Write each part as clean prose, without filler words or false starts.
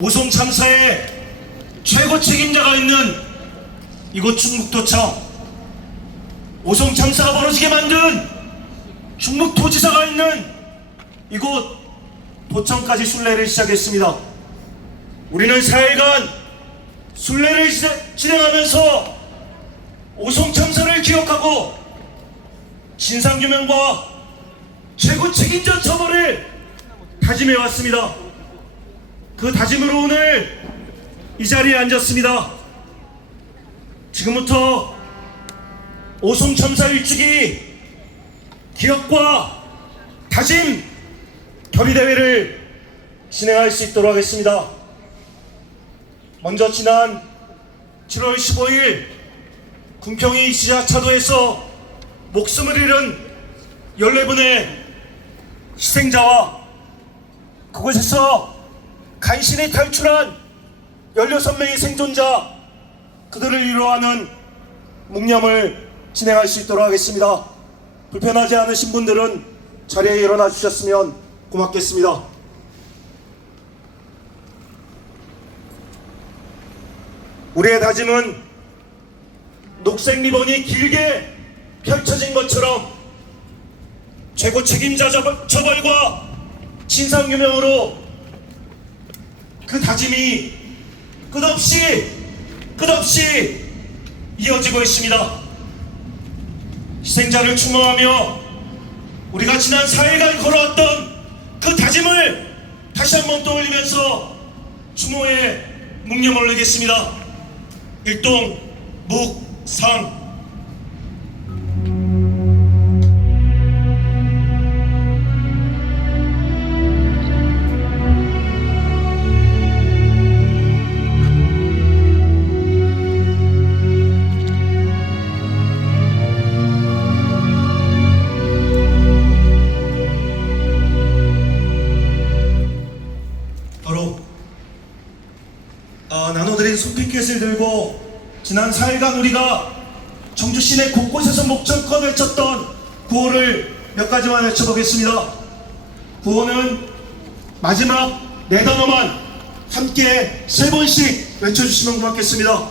오송 참사의 최고 책임자가 있는 이곳 충북도청, 오송 참사가 벌어지게 만든 충북도지사가 있는 이곳 도청까지 순례를 시작했습니다. 우리는 4일간 순례를 진행하면서 오송 참사를 기억하고 진상규명과 최고 책임자 처벌을 다짐해왔습니다. 그 다짐으로 오늘 이 자리에 앉았습니다. 지금부터 오송 참사 일주기 기억과 다짐 결의대회를 진행할 수 있도록 하겠습니다. 먼저 지난 7월 15일 궁평이 지하차도에서 목숨을 잃은 14분의 희생자와 그곳에서 간신히 탈출한 16명의 생존자, 그들을 위로하는 묵념을 진행할 수 있도록 하겠습니다. 불편하지 않으신 분들은 자리에 일어나 주셨으면 고맙겠습니다. 우리의 다짐은 녹색 리본이 길게 펼쳐진 것처럼 최고 책임자 처벌과 진상규명으로 그 다짐이 끝없이 이어지고 있습니다. 희생자를 추모하며 우리가 지난 4일간 걸어왔던 그 다짐을 다시 한번 떠올리면서 추모의 묵념을 올리겠습니다. 일동 묵상. 나눠드린 손피켓을 들고 지난 4일간 우리가 청주 시내 곳곳에서 목전껏 외쳤던 구호를 몇 가지만 외쳐보겠습니다. 구호는 마지막 4단어만 함께 3번씩 외쳐주시면 고맙겠습니다.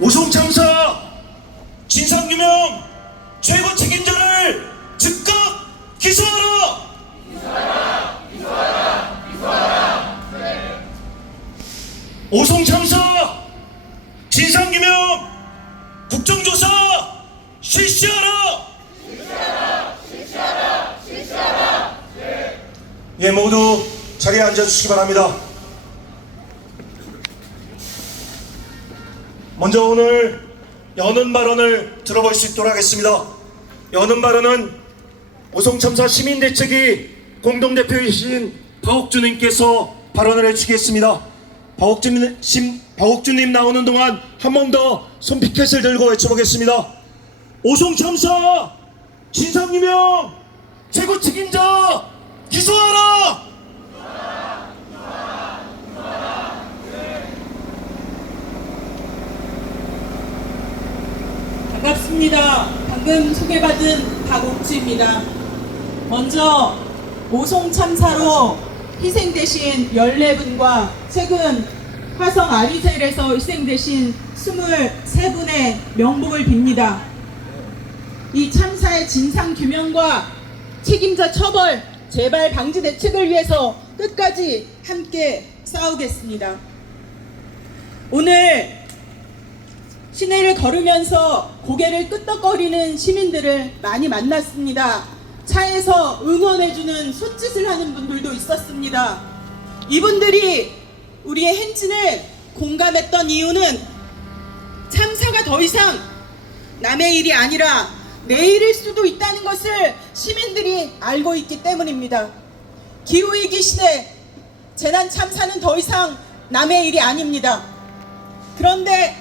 오송 참사 진상규명 최고 책임자를 즉각 기소하라! 오송 참사 진상규명 국정조사 실시하라! 예, 모두 자리에 앉아주시기 바랍니다. 먼저 오늘 여는 발언을 들어볼 수 있도록 하겠습니다. 여는 발언은 오송 참사 시민대책위 공동대표이신 박옥주님께서 발언을 해주시겠습니다. 박옥주님 나오는 동안 한 번 더 손피켓을 들고 외쳐보겠습니다. 오송 참사 진상규명 최고 책임자 기소하라! 반갑습니다. 방금 소개받은 박옥주입니다. 먼저 오송 참사로 희생되신 14분과 최근 화성 아리셀에서 희생되신 23분의 명복을 빕니다. 이 참사의 진상규명과 책임자 처벌, 재발 방지 대책을 위해서 끝까지 함께 싸우겠습니다. 오늘 시내를 걸으면서 고개를 끄덕거리는 시민들을 많이 만났습니다. 차에서 응원해주는 손짓을 하는 분들도 있었습니다. 이분들이 우리의 행진을 공감했던 이유는 참사가 더 이상 남의 일이 아니라 내 일일 수도 있다는 것을 시민들이 알고 있기 때문입니다. 기후위기 시대 재난 참사는 더 이상 남의 일이 아닙니다. 그런데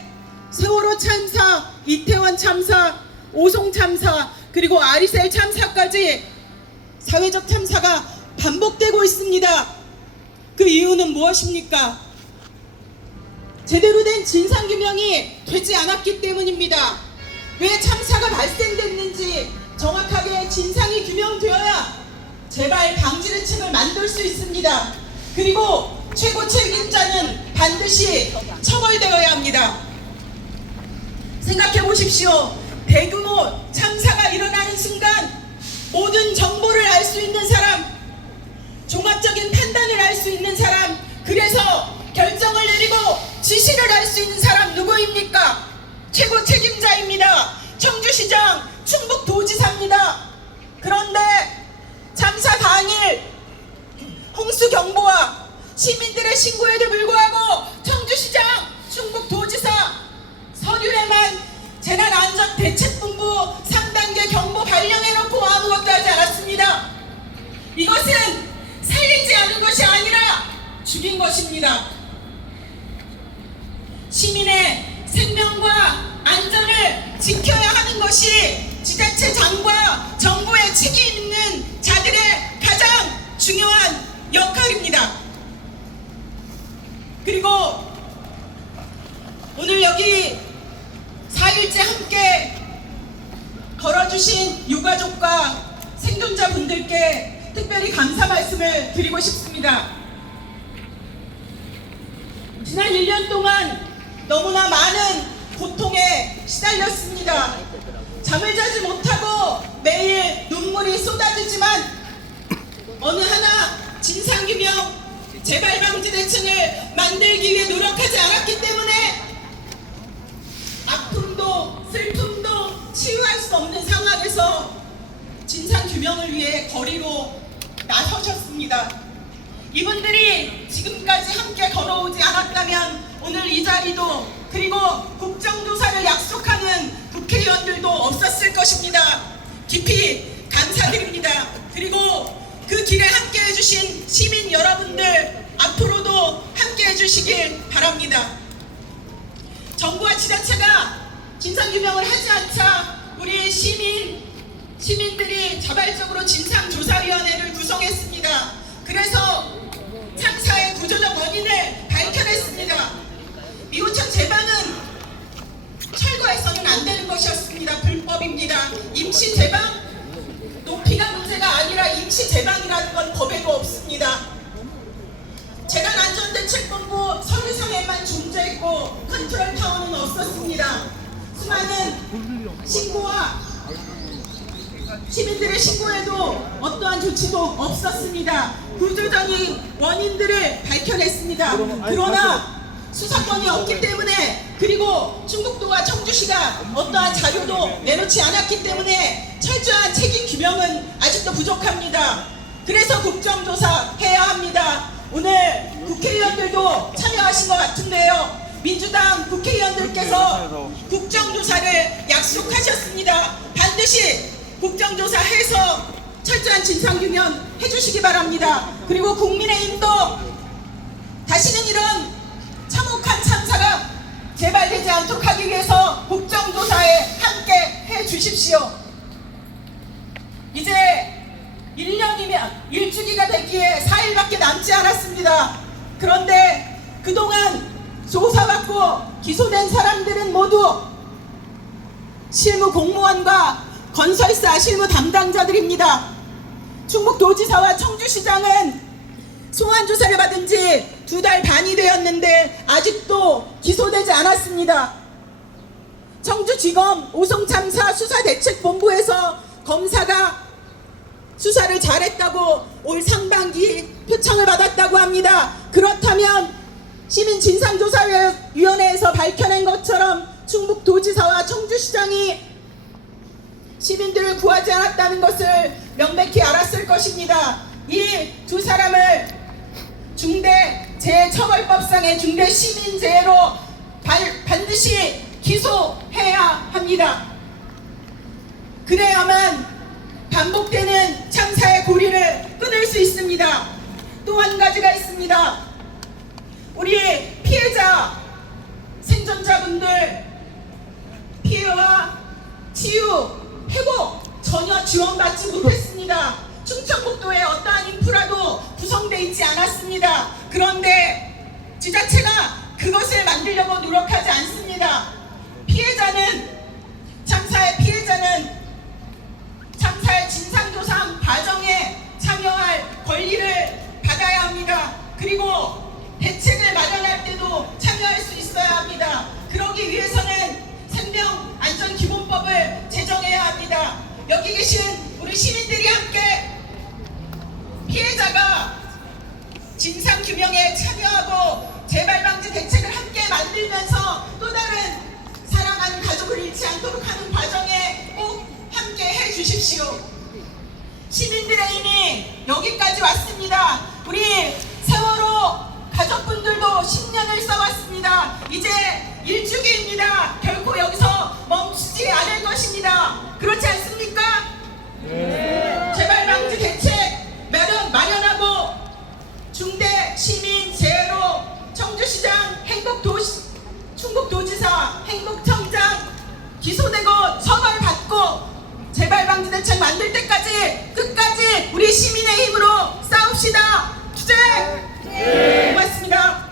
세월호 참사, 이태원 참사, 오송 참사, 그리고 아리셀 참사까지 사회적 참사가 반복되고 있습니다. 그 이유는 무엇입니까? 제대로 된 진상규명이 되지 않았기 때문입니다. 왜 참사가 발생됐는지 정확하게 진상이 규명되어야 재발 방지 대책을 만들 수 있습니다. 그리고 최고 책임자는 반드시 처벌되어야 합니다. 생각해 보십시오. 대규모 참사가 일어나는 순간 모든 정보를 알 수 있는 사람, 종합적인 판단을 할 수 있는 사람, 그래서 결정을 내리고 지시를 할 수 있는 사람 누구입니까? 최고 책임자입니다. 청주시장, 충북도지사입니다. 그런데 참사 당일 홍수경보와 시민들의 신고에도 불구하고 청주시장, 충북도지사 서류에만 재난안전대책본부 3단계 경보 발령해놓고 아무것도 하지 않았습니다. 이것은 살리지 않은 것이 아니라 죽인 것입니다. 시민의 생명과 안전을 지켜야 하는 것이 지자체장과 정부의 책임 있는 자들의 가장 중요한 역할입니다. 그리고 오늘 여기 4일째 함께 걸어주신 유가족과 생존자분들께 특별히 감사 말씀을 드리고 싶습니다. 지난 1년 동안 너무나 많은 고통에 시달렸습니다. 잠을 자지 못하고 매일 눈물이 쏟아지지만 어느 하나 진상규명, 재발방지 대책을 만들기 위해 노력하지 않았기 때문에 아픔도 슬픔도 치유할 수 없는 상황에서 진상규명을 위해 거리로 나서셨습니다. 이분들이 지금까지 함께 걸어오지 않았다면 오늘 이 자리도, 그리고 국정조사를 약속하는 국회의원들도 없었을 것입니다. 깊이 감사드립니다. 그리고 그 길에 함께 해주신 시민 여러분들, 앞으로도 함께 해주시길 바랍니다. 정부와 지자체가 진상규명을 하지 않자 우리 시민들이 자발적으로 진상조사위원회를 구성했습니다. 그래서 참사의 구조적 원인을 밝혀냈습니다. 미호천 제방은 철거해서는 안 되는 것이었습니다. 불법입니다. 임시 제방, 높이가 문제가 아니라 임시 제방이라는 건 법에도 없습니다. 재난안전대책본부 서류상에만 존재했고 컨트롤 타워는 없었습니다. 수많은 신고와 시민들의 신고에도 어떠한 조치도 없었습니다. 구조적인 원인들을 밝혀냈습니다. 그러나 수사권이 없기 때문에, 그리고 충북도와 청주시가 어떠한 자료도 내놓지 않았기 때문에 철저한 책임 규명은 아직도 부족합니다. 그래서 국정조사 해야 합니다. 오늘 국회의원들도 참여하신 것 같은데요. 민주당 국회의원들께서 국정조사를 약속하셨습니다. 반드시 국정조사해서 철저한 진상규명 해주시기 바랍니다. 그리고 국민의힘도 다시는 이런 참혹한 참사가 재발되지 않도록 하기 위해서 국정조사에 함께 해주십시오. 이제 1년이면 일주기가 되기에 4일밖에 남지 않았습니다. 그런데 그동안 조사받고 기소된 사람들은 모두 실무 공무원과 건설사 실무 담당자들입니다. 충북도지사와 청주시장은 소환조사를 받은 지 2달 반이 되었는데 아직도 기소되지 않았습니다. 청주지검 오송참사 수사대책본부에서 검사가 수사를 잘했다고 올 상반기 표창을 받았다고 합니다. 그렇다면 시민진상조사위원회에서 밝혀낸 것처럼 충북도지사와 청주시장이 시민들을 구하지 않았다는 것을 명백히 알았을 것입니다. 이 두 사람을 중대재해처벌법상의 중대시민재해로 반드시 기소해야 합니다. 그래야만 반복되는 참사의 고리를 끊을 수 있습니다. 또 한 가지가 있습니다. 우리 피해자, 생존자분들 피해와 치유, 회복 전혀 지원받지 못했습니다. 충청북도에 어떠한 인프라도 구성되어 있지 않았습니다. 그런데 지자체가 그것을 만들려고 노력하지 않습니다. 참사의 피해자는 참사의 진상조사 과정에 참여할 권리를 받아야 합니다. 그리고 대책을 마련할 때도 참여할 수 있어야 합니다. 그러기 위해서는 생명안전기본법을 제정해야 합니다. 여기 계신 우리 시민들이 함께 피해자가 진상규명에 참여하고 재발방지 대책을 함께 만들면서 또 다른 사랑하는 가족을 잃지 않도록 하는 과정에 꼭 함께 해주십시오. 시민들의 힘이 여기까지 왔습니다. 우리 세월호 가족분들도 10년을 써왔습니다. 이제 일주기입니다. 결코 여기서 멈추지 않을 것입니다. 그렇지 않습니까? 네. 재발방지 대책 마련하고 중대 시민 재해로 청주시장 충북도지사 행복청장 기소되고 처벌받고 재발방지 대책 만들 때까지 끝까지 우리 시민의 힘으로 싸웁시다. 주제 고맙습니다.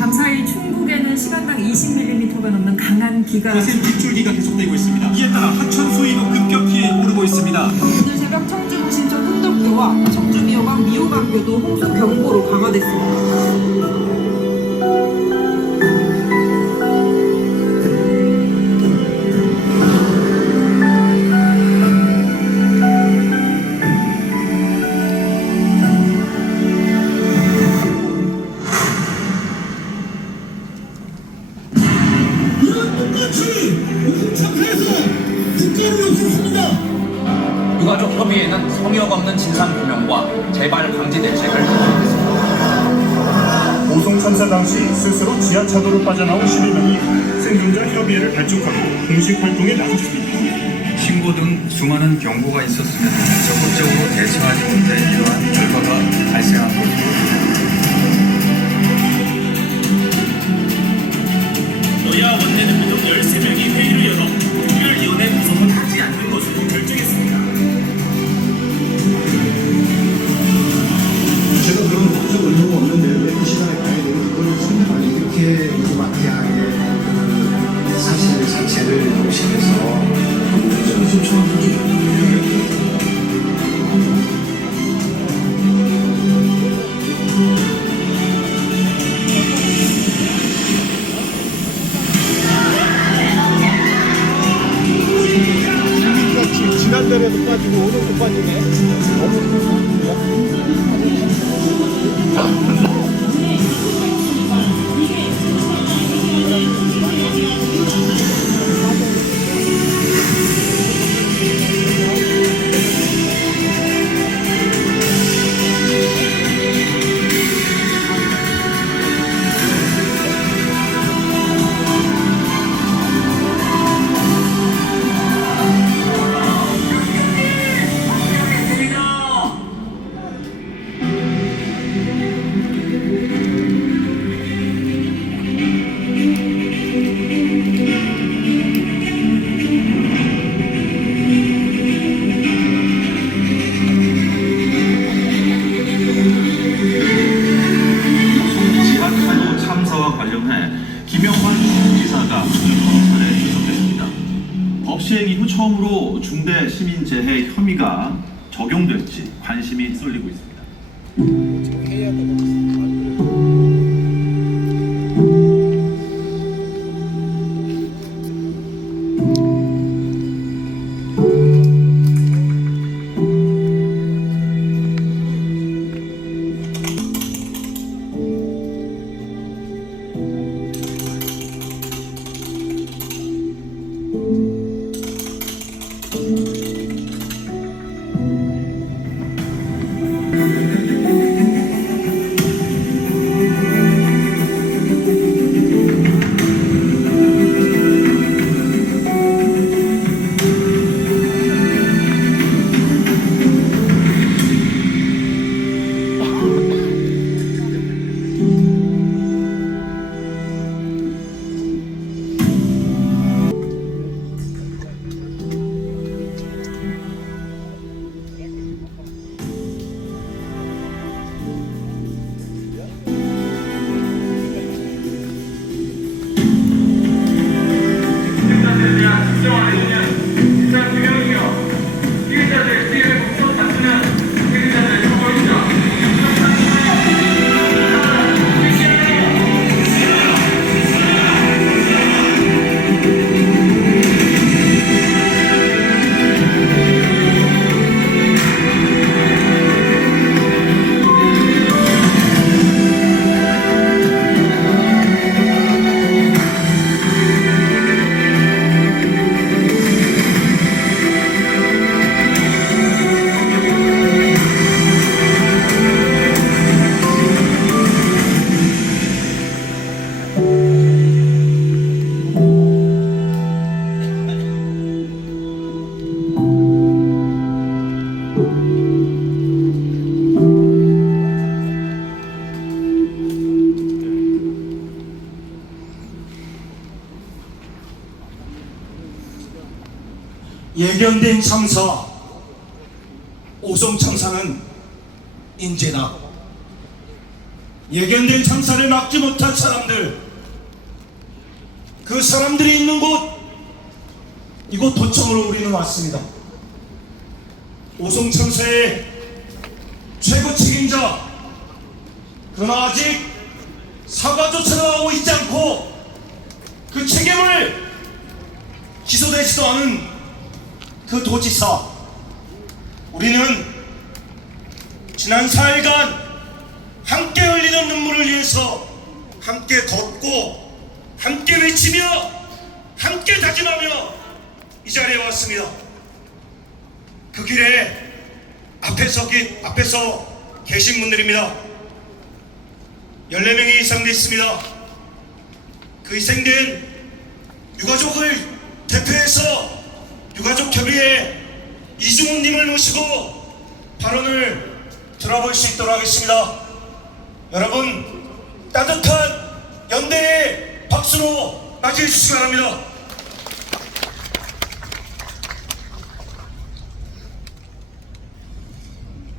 밤사이 충북에는 시간당 20mm가 넘는 강한 비가 거센 빗줄기가 계속되고 있습니다. 이에 따라 하천 수위도 급격히 오르고 있습니다. 오늘 새벽 청주 진천 흥덕교와 청주 미호강 미호강교도 홍수 경보로 강화됐습니다. 유가족 협의회는 성역 없는 진상규명과 재발 방지 대책을 하겠습니다. 오송 참사 당시 스스로 지하차도로 빠져나온 12명이 생존자 협의회를 발족하고 공식 활동에 나섰습니다. 신고 등 수많은 경고가 있었으면 적극적으로 대처하지 못해 이러한 결과가 발생한 것입니다. 여야 원내대표 등 13명이 회의를 열어 특별위원회 구성을 하지 않는 것으로 결정했습니다. 제가 그런 법적 의무가 없는데 왜 그 시간에 가야 되고 그걸 설명하니 이렇게 무지막지하게 그 사실 자체를 무시해서 저는 좀 처음 지난달에도 빠지고 오늘도 빠지네. 지하차도 참사와 관련해 김영환 충북지사가 검찰에 출석했습니다. 법 시행 이후 처음으로 중대 시민재해 혐의가 적용될지 관심이 쏠리고 있습니다. 예견된 참사, 오송 참사는 인재다. 예견된 참사를 막지 못한 사람들, 그 사람들이 있는 곳, 이곳 도청으로 우리는 왔습니다. 오송 참사의 최고 책임자, 그러나 아직 사과조차 하고 있지 않고 그 책임을 기소되지도 않은 그 도지사, 우리는 지난 4일간 함께 흘리는 눈물을 위해서 함께 걷고 함께 외치며 함께 다짐하며 이 자리에 왔습니다. 그 길에 앞에서 계신 분들입니다. 14명이 이상 됐습니다. 그 희생된 유가족을 대표해서 유가족협의회 이중훈님을 모시고 발언을 들어볼 수 있도록 하겠습니다. 여러분, 따뜻한 연대의 박수로 맞이해 주시기 바랍니다.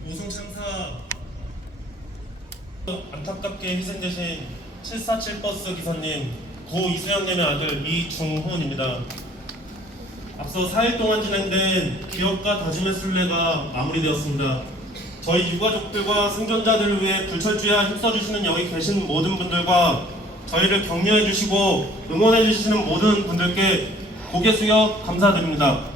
오송 참사 안타깝게 희생되신 747 버스 기사님 고 이수영님의 아들 이중훈입니다. 앞서 4일 동안 진행된 기억과 다짐의 순례가 마무리되었습니다. 저희 유가족들과 생존자들을 위해 불철주야 힘써주시는 여기 계신 모든 분들과 저희를 격려해 주시고 응원해 주시는 모든 분들께 고개 숙여 감사드립니다.